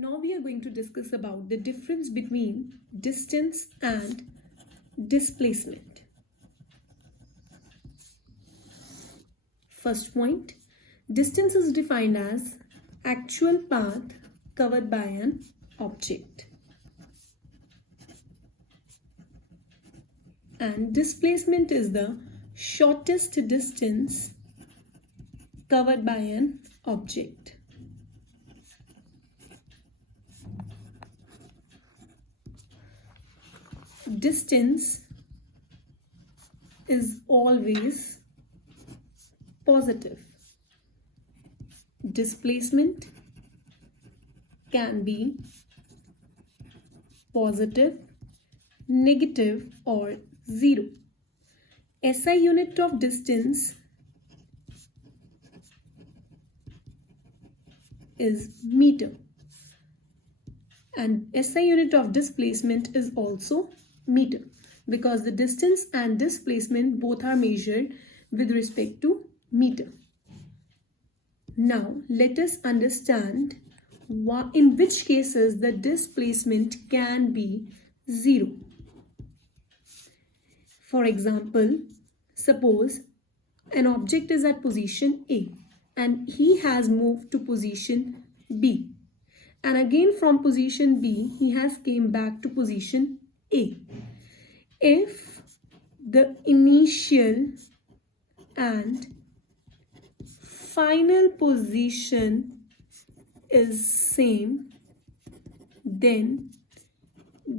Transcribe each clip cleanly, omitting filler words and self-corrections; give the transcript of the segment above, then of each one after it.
Now we are going to discuss about the difference between distance and displacement. First point, distance is defined as actual path covered by an object. And displacement is the shortest distance covered by an object. Distance is always positive. Displacement can be positive, negative, or zero. SI unit of distance is meter, and SI unit of displacement is also meter, because the distance and displacement both are measured with respect to meter. Now let us understand in which cases the displacement can be zero. For example, suppose an object is at position A and he has moved to position B, and again from position B he has came back to position A. If the initial and final position is same, then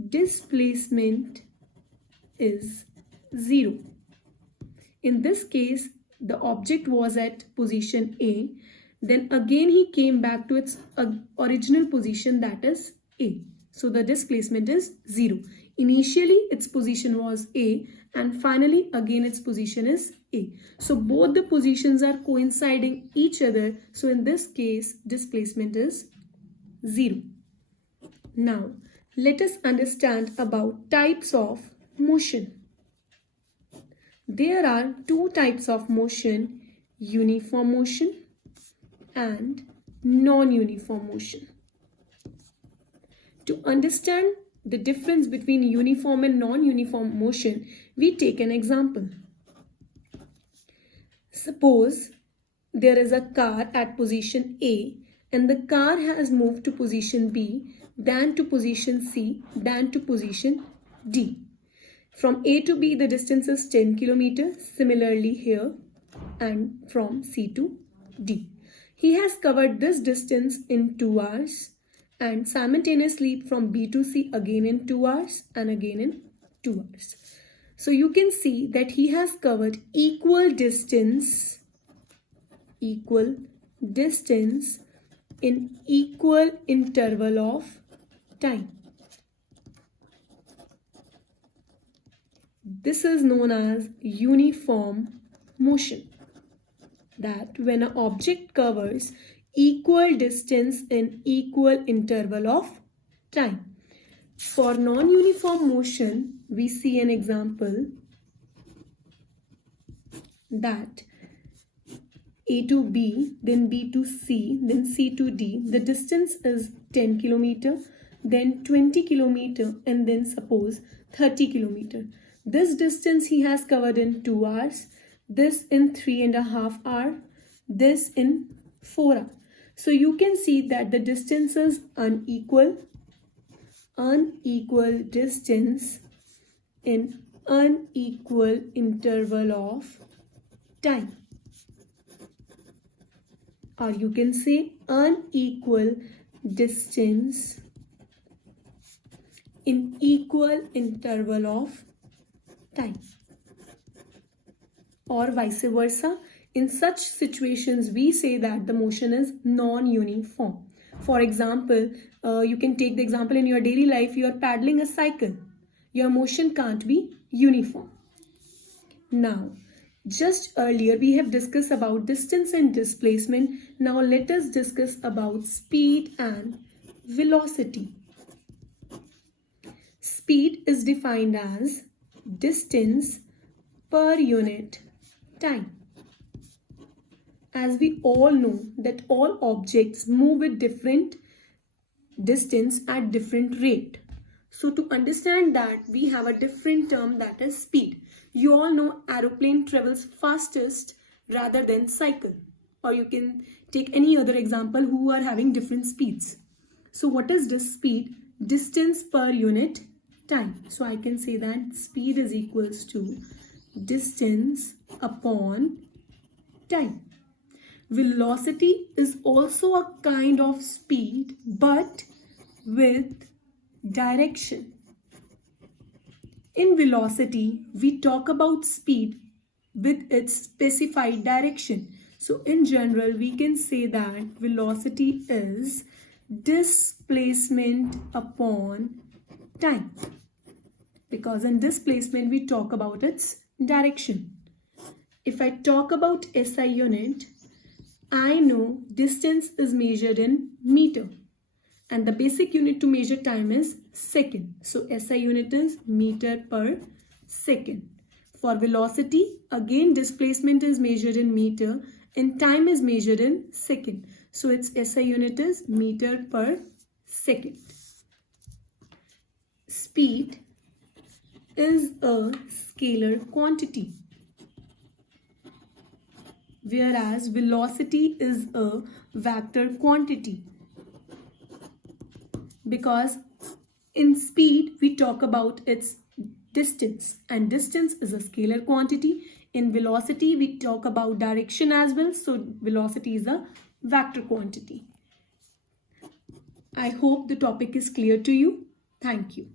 displacement is zero. In this case, the object was at position A, then again he came back to its original position, that is A. So the displacement is zero. Initially its position was A and finally again its position is A. So both the positions are coinciding each other. So in this case displacement is zero. Now let us understand about types of motion. There are two types of motion, uniform motion and non-uniform motion. To understand the difference between uniform and non-uniform motion, we take an example. Suppose there is a car at position A and the car has moved to position B, then to position C, then to position D. From A to B the distance is 10 km, similarly here, and from C to D. He has covered this distance in 2 hours and simultaneously from B to C again in 2 hours and again in 2 hours. So you can see that he has covered equal distance in equal interval of time. This is known as uniform motion, that when an object covers equal distance in equal interval of time. For non-uniform motion, we see an example that A to B, then B to C, then C to D. The distance is 10 km, then 20 km, and then suppose 30 km. This distance he has covered in 2 hours, this in 3.5 hours, this in 4 hours. So you can see that the distance is unequal distance in unequal interval of time. Or you can say unequal distance in equal interval of time, or vice versa. In such situations we say that the motion is non-uniform. For example, you can take the example in your daily life, you are paddling a cycle. Your motion can't be uniform. Now just earlier we have discussed about distance and displacement. Now let us discuss about speed and velocity. Speed is defined as distance per unit time. As we all know that all objects move with different distance at different rate. So to understand that, we have a different term, that is speed. You all know aeroplane travels fastest rather than cycle, or you can take any other example who are having different speeds. So what is this speed? Distance per unit time. So I can say that speed is equals to distance upon time. Velocity is also a kind of speed, but with direction. In velocity, we talk about speed with its specified direction. So in general, we can say that velocity is displacement upon time, because in displacement we talk about its direction. If I talk about SI unit, I know distance is measured in meter and the basic unit to measure time is second. So SI unit is meter per second. For velocity, again displacement is measured in meter and time is measured in second. So its SI unit is meter per second. Speed is a scalar quantity, whereas velocity is a vector quantity. Because in speed we talk about its distance, and distance is a scalar quantity. In velocity we talk about direction as well, so velocity is a vector quantity. I hope the topic is clear to you. Thank you.